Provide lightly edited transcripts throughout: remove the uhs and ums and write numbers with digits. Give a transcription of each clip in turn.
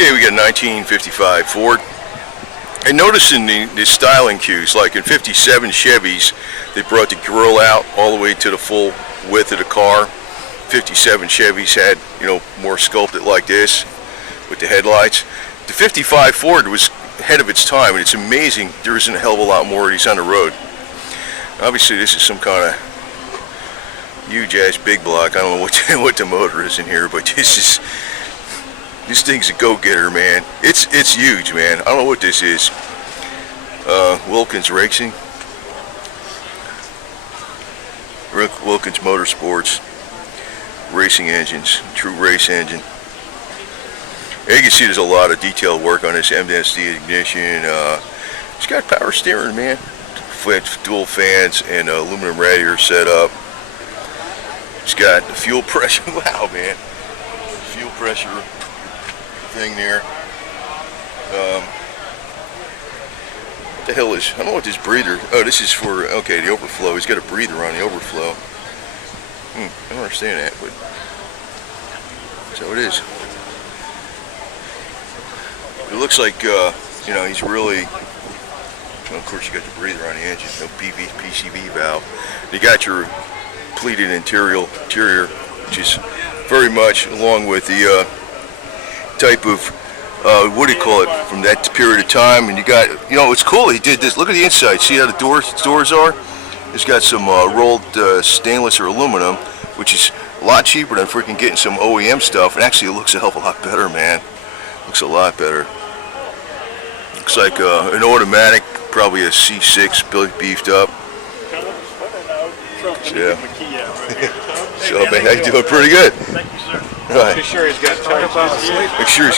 Okay, we got a 1955 Ford. I noticed in the styling cues, like in 57 Chevys, they brought the grille out all the way to the full width of the car. 57 Chevys had, more sculpted like this with the headlights. The 55 Ford was ahead of its time, and it's amazing there isn't a hell of a lot more of these on the road. Obviously, this is some kind of huge ass big block. I don't know what the motor is in here, but this thing's a go-getter, man. It's huge, man. I don't know what this is. Wilkins Racing. Wilkins Motorsports. Racing engines. True race engine. And you can see there's a lot of detailed work on this MSD ignition. It's got power steering, man. Dual fans and aluminum radiator setup. It's got the fuel pressure. Wow, man. Fuel pressure thing there. What the hell is, I don't know what this breather, oh, this is for, okay, the overflow. He's got a breather on the overflow. I don't understand that, but so it is. It looks like, he's really, well, of course you got the breather on the engine, no PCV valve. You got your pleated interior, which is very much along with the type of what do you call it from that period of time. And you got, it's cool he did this. Look at the inside, see how the doors are. It's got some rolled stainless or aluminum, which is a lot cheaper than freaking getting some OEM stuff, and actually it looks a hell of a lot better, man. Looks a lot better. Looks like an automatic, probably a C6 beefed up. Yeah. So, man, you're doing pretty good. Thank you, sir. Right. Make sure he's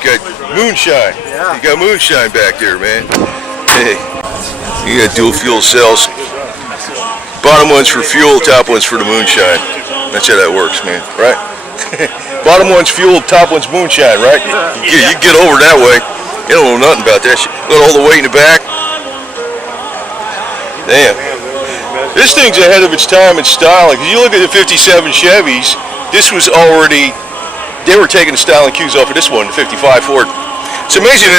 got moonshine. Yeah. You got moonshine back there, man. Hey, you got dual fuel cells. Bottom one's for fuel, top one's for the moonshine. That's how that works, man. Right? Bottom one's fuel, top one's moonshine, right? You get over that way. You don't know nothing about that shit. Got all the weight in the back. Damn. This thing's ahead of its time in styling. If you look at the 57 Chevys, this was already, they were taking the styling cues off of this one, the 55 Ford. It's amazing.